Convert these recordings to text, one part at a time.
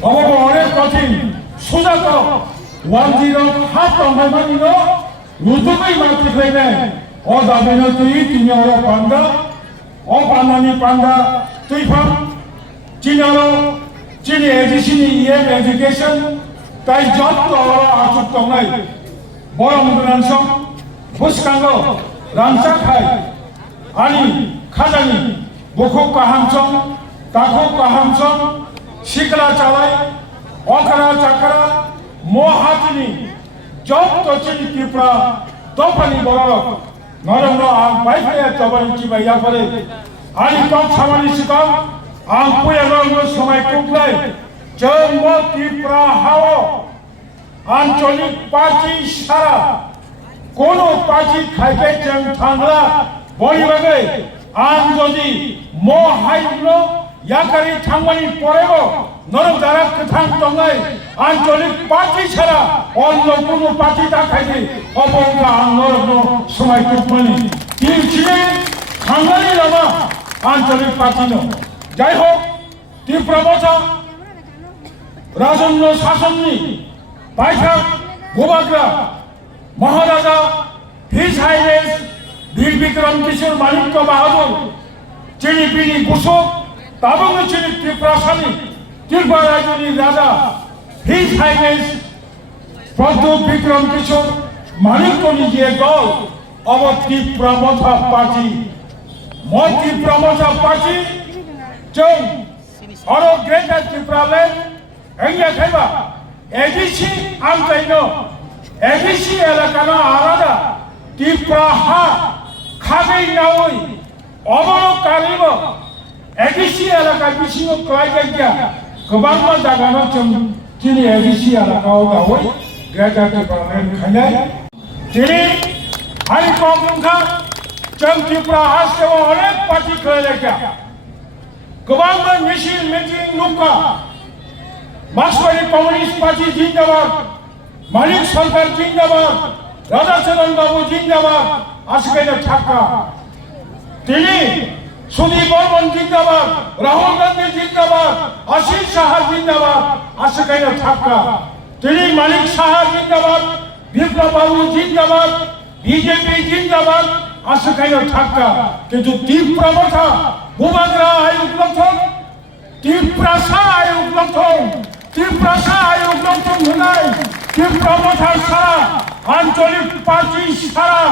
어머 어레 거친 소자도 원지로 합동하면이로 우뚝의 마트크네 어다베는 또이 디냐로 반다 어반나니 반다 또이팜 지냐로 지니 에디시니 이엠 에듀케이션 তাই যত আচুক তংনাই বড় রানসং বুসকাঙ্গ রানসা খাই আনি খাজানি বখক কাহামসং তাখক কাহামসং শিকলা চালাই অকরা চাকরা মহাতিনি যত চিনি ত্রিপুরা দফানি বড় নরম আং বাইফে তবানি চিবাইয়া পরে আনি কম সামানি সিকাম আং পুয়ারং সময় কুকলাই জন্ম ত্রিপুরা হাও আঞ্চলিক পার্টি সারা কোন পার্টি খাইতে जों थांग्रा बयबो आं যদি মহাইগ্ন ইয়াকারি থাংমানি পরেও নরম যারা কথাং দंगाय আঞ্চলিক পার্টি ছাড়া অন্য কোন পার্টি তা খাইতে অবঙ্গা আং নরম সময় কুকমানি তিনচিনে থাংমানি লামা আঞ্চলিক পার্টি ন যাই হোক ত্রিপুরা ভাষা রাজন্য শাসননি পাইথাক গোবাগ্রা মহারাজা হিজ হাইনেস বীর বিক্রম কিশোর মানিক্য বাহাদুর চিনি পিনি বুসক তাবং চিনি ত্রিপুরাসানি ত্রিপুরা রাজনী রাজা হিজ হাইনেস পদ্ম বিক্রম কিশোর মানিক্য নিজে দল of Tripura Motha party Tripura Motha party जों আরো গ্রেটার ত্রিপুরা ল্যান্ড এঙ্গে খাইবা এডিসি আমতাইনো এডিসি এলাকানো আলাদা ত্রিপুরা হা খাগৈ নাওই অবরো কালিব এডিসি এলাকা বিসিও ক্লাইজাইয়া गोबां জায়গানো जों दिनै एडिसि एलाकायाव दावै ग्रेटार ত্রিপুরা ল্যান্ড खायनाय दिनै हारि कमखा जों ত্রিপুরা हास्टेव अनेक पार्टी खालायलायगा गोबां मिছিল मिटिं नुका मार्क्सवादी कम्युनिस्ट पार्टी जिंदाबाद मानिक सरकार जिंदाबाद राजा चरण बाबू जिंदाबाद आसुकायनो थाका दिनै सुदीप बर्मन जिंदाबाद राहुल गांधी जिंदाबाद आशीष साहा जिंदाबाद आसुकायनो थाका दिनै मानिक साहा जिंदाबाद विप्लव बाबू जिंदाबाद बीजेपी जिंदाबाद आसुकायनो थाका किन्तु ত্রিপুরা ভাষা গোবাগ্রা आयोग लंथन ত্রিপুরা सा आयोग लंथन ত্রিপুরা आयोग लंथन होनाय ত্রিপুরা ভাষা সারা আঞ্চলিক পার্টি সারা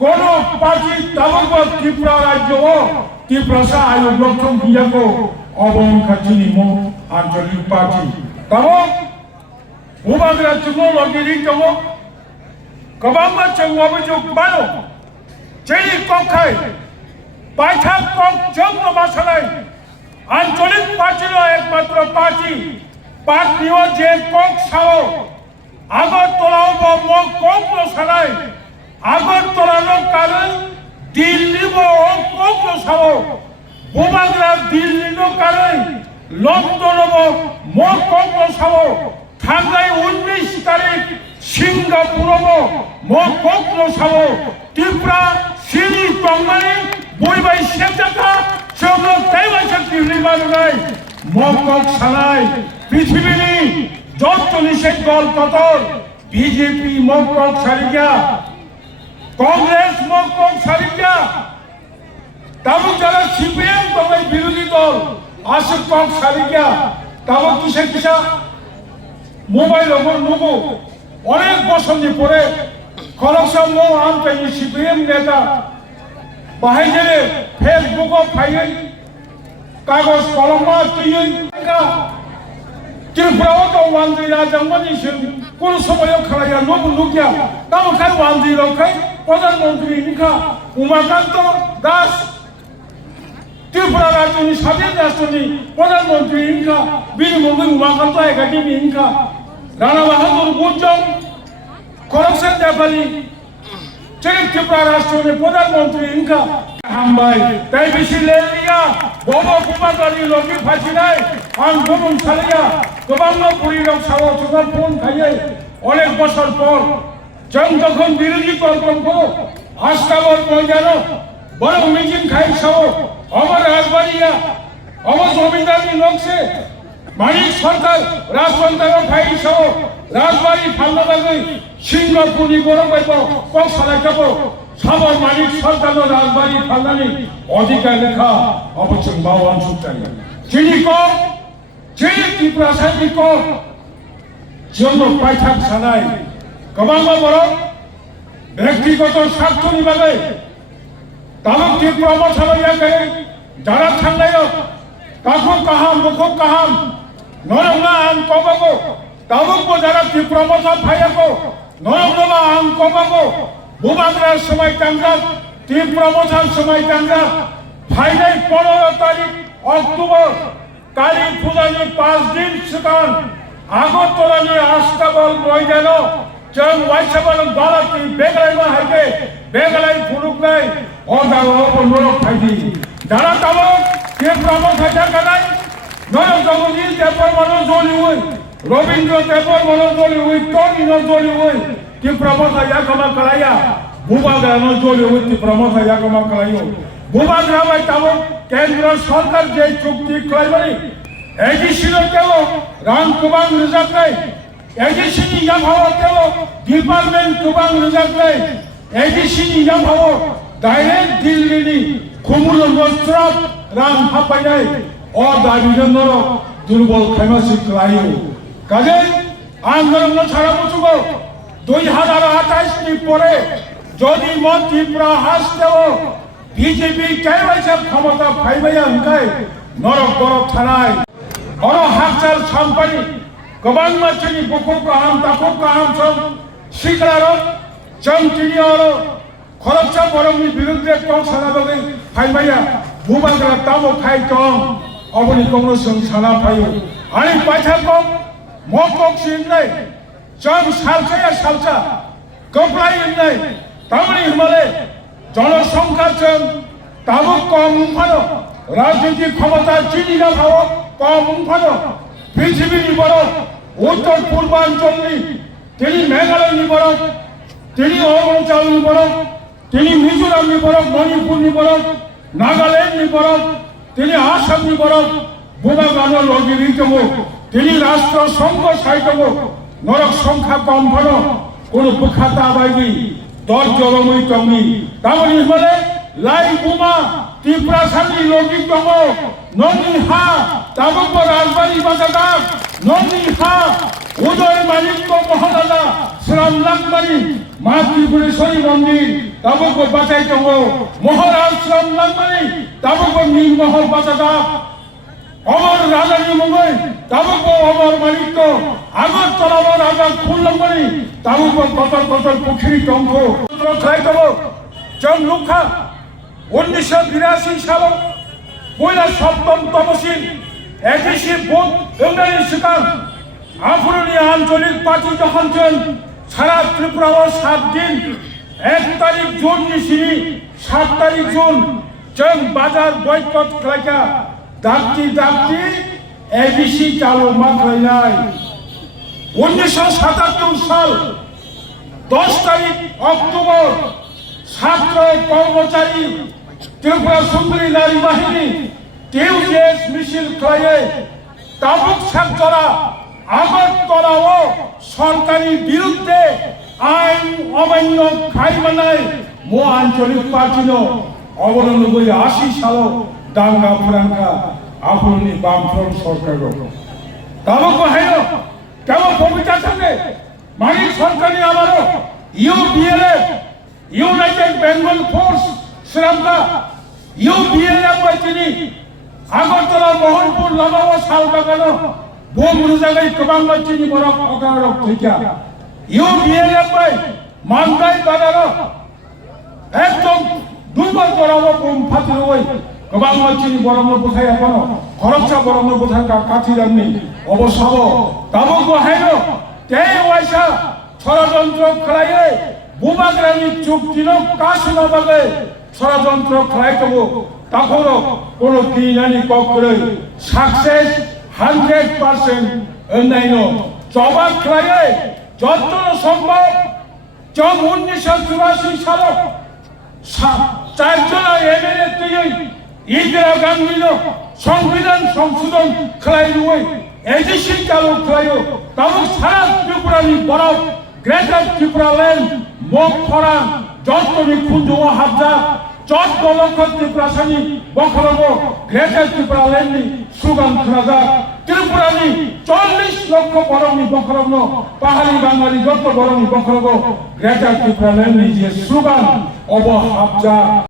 কোন পার্টি তাবক ত্রিপুরা রাজ্য ত্রিপুরা आयोग लंथन হিয়াকো অবংখাচিনি মো আঞ্চলিক পার্টি তাবক গোবাগ্রা চুমো লগিরি দङ गोबां जों अभियोग बानो जेनि कखाय बैठक कम जों मासानाय आंचलिक पार्टील एकमात्र पार्टी पार्टीओ जे कक साओ আগরতলাও মক কক সানাই আগরতলানো কারণ দিল্লিবো কক সাও গোবাগ্রা দিল্লিনো কারণ লন্ডনবো মক কক সাও থাঙ্গাই 19 তারিখ সিঙ্গাপুরবো মক কক সাও ত্রিপুরা সিলি তংমানি বইবাই সেবজাকা সবলো তাইবা শক্তি লিবানুনাই মক কক সানাই পৃথিবীনি যত নিষেধ দল তত বিজেপি মক কক সারিয়া কংগ্রেস মক কক সারিয়া তাবো যারা সিপিএম তবে বিরোধী দল আশিক কক সারিয়া তাবো কিসে কিসা মোবাইল ওপর নুবো অনেক বছর পরে খলকসা মো আমতাই সিপিএম নেতা বাহাইজেরে ফেসবুকও ফাইयै কাগজ কলমা তুইयै ত্রিপুরাও তো ওয়ানজি রাজাংমানি কোন সময়ও খালাইয়া নব নুকিয়া তাও খাই ওয়ানজি রখাই প্রধানমন্ত্রী নিখা উমাকান্ত দাস ত্রিপুরা রাজ্যনি স্বাধীন রাষ্ট্রনি প্রধানমন্ত্রী নিখা বীরমঙ্গল উমাকান্ত একাডেমি নিখা রানা বাহাদুর গুঞ্জং খরকসেন দেবালি ত্রিপুরা রাষ্ট্রনি প্রধানমন্ত্রী নিখা হামবাই তাই বেশি লেলিয়া বড় কুমারী লগি ফাঁসিনাই আং গুবুং সালিয়া গোবাং পুরীরক সাও সুগার ফোন খাইয়ে অনেক বছর পর जों তখন বিরোধী দলকে হাসপাতাল ময়দানো বড় মিটিং খাই সাও আমার রাজবাড়িয়া আমার জমিদারি নকশে মানিক সরকার রাজতন্ত্রের ভাই সহ রাজবাড়ি ফাল্লাবাগে সিংহপুরি বড় পাইব কৌশলায় যাব সাবর মানিক সরকার রাজবাড়ি ফাল্লানি অধিকার লেখা অবশ্যই বাউন সুতারি চিনি কম চিনি ত্রিপুরা সাহিত্য কম জন্য পাইথাক সানাই গোबां বড় ব্যক্তিগত স্বার্থনি বাগে তালুক ত্রিপুরা মশালাইয়াকে যারা থাকলেও কাকুক কাহাম মুখুক কাহাম নরংনা আং কবাগো তালুকবো যারা ত্রিপুরা মশা ফাইয়াকো নরংনা আং কবাগো বুবাগ্রার সময় টাঙ্গা ত্রিপুরা মশার সময় টাঙ্গা ফাইনাল 15 তারিখ অক্টোবর কালী পূজানি 5 দিন সিকান আগরতলানি আস্তাবল ময়দানো जों वाइसाबाल बालाती बेगलाय मा हाइके बेगलाय फुलुकनाय अदाव नरक फाइदि जारा ताबो के प्रमो थाजा गानाय नरक जगनि देपर मनो जलिउय रविन्द्र देपर मनो जलिउय टनि न जलिउय के प्रमो थाजा कमा कराया बुबाग्रा न जलिउय के प्रमो थाजा कमा करायो बुबाग्रा बाय ताबो केंद्र सरकार जे चुक्ति खालामबाय एडिसिनो केलो रां गोबां रोजाबनाय एडिसिनि याभावतेव डिपार्टमेंट गोबां रोजाबनाय एडिसिनि याभाव डाइरेक्ट दिल्लीनि खुमुल नस्ट्राब रां हापायनाय अ दाबिजों दुर्बल खायमासि खालायो काजे आं गरमनो सारा बुझुगो 2028 नि परे जदि म त्रिपुरा हासतेव बीजेपी केवाइसा क्षमता फाइबाया हंखाय नरक बरफ थानाय अर हाकचाल सामपानि गोबां मानसिनि बुखुक गाहाम दाखुक गाहाम सम सिग्रारो जों दिनै आरो खरबसा बरमनि बिरुद्धे कं सानाबागै फाइबाया बुबाग्रा तामो खाय दं अबनि कंग्रेसजों साना फायो आनि बायथाखौ मकक सिननाय जों सालसाया सालसा गोब्राय होननाय तामनि हिमालय जनसंख्याजों ताबो कम फानो राजनीतिक क्षमता चिनिना भाव कम फानो पृथिवीनि बरफ उत्तर पूर्वांचलनि तिनी मेघालयनि बरफ तिनी अरुणाचलनि बरफ तिनी मिजोरामनि बरफ मणिपुरनि बरफ नागालैंडनि बरफ तिनी आसामनि बरफ बुबागानो लगिरि दङ तिनी राष्ट्र संघ साहित्य नरक संख्या कम फानो कोनो बुखाता बायदि 10 जलमै दंनि तामनि हिमालय लाई बुमा त्रिपुरा सानि लगिक दङ ननि हा ताबुक राजबाड़ी बाजादा ननि हा उदय मानिक महाराजा श्राम लांगमारी मा त्रिपुरेश्वरी मंदिर ताबुक बाजाय दङ महाराज श्राम लांगमारी ताबुक नीलमहल बाजादा अमर राजानि मुङै ताबुक अमर मानिक आगरतला राजा खुललांगमारी ताबुक कतल कतल पुखुरी दंखौ खाय दङ जों लुखा 1982 सालाव पयला सप्तम तमसिल एकेसि भोट होनायनि सिगां आफुरनि आन्चलिक पार्टी जहानजों सारा त्रिपुरायाव 7 दिन 1 तारिख जुननि सिनि 7 तारिख जुन जों बाजार बयकट खालायखा दाक्ति एबिसि चालु मा खालायनाय 1977 साल 10 तारिख अक्टोबर छात्र कर्मचारी त्रिपुरा सुंदरी नारी बाहिनी টিউজেস মিছিল খায়ে তাবুক সেক্টরা আগরতলাও সরকারি বিরুদ্ধে আইন অমান্য খাইমানায় মো আঞ্চলিক পার্টিনো 89-80 সাল দাঙ্গা ফুরাঙ্কা আফুরনি বামফ্রন্ট সরকার তাবুক হাইনো কেমন কবিতা থাকে মানি সরকারি আমারও UBLF united Bengal force Sri Lanka UBLF বাচিনি আগরতলা মোহনপুর লামাও শালবাগানো বোম রুজাগাই गोबां मानसिनि बरफ अगारक थैया ইউবিএলএফ बाय मानगाय बाजारो एकदम दुर्बल जरावो বোম फातिरबाय गोबां मानसिनि बरमनो बुथाया बानो खरबसा बरमनो बुथाया काथिरामनि अबसाव दाबो हायनो ते वाइसा षড়যন্ত্র खालायो बुबाग्रानि चुक्तिनो कासुना बागै षড়যন্ত্র खालायतबो ताखरो कोनो दिनानि ककरै सक्सेस 100% होननायनो जबाब खालायो যত সম্ভব जों 1984 सालाव 4 জন एमएलए तैयै इंदिरा गांधीनो संविधान संशोधन खालायनुय 에디신 자로 그라요 나무 사람 त्रिपुरानि बरफ ग्रेटर त्रिपुरा लैंड मोखरां जतनि खुंजुआ हाबजा जत दलख त्रिपुरासानि बखरबो ग्रेटर त्रिपुरा लैंडनि सुगान खोनाजा त्रिपुरानि 40 लक्ष बरफनि बखरबनो पाहाड़ी बांगाली जत बरफनि बखरबो ग्रेटर त्रिपुरा लैंडनि जे सुगान अब हाबजा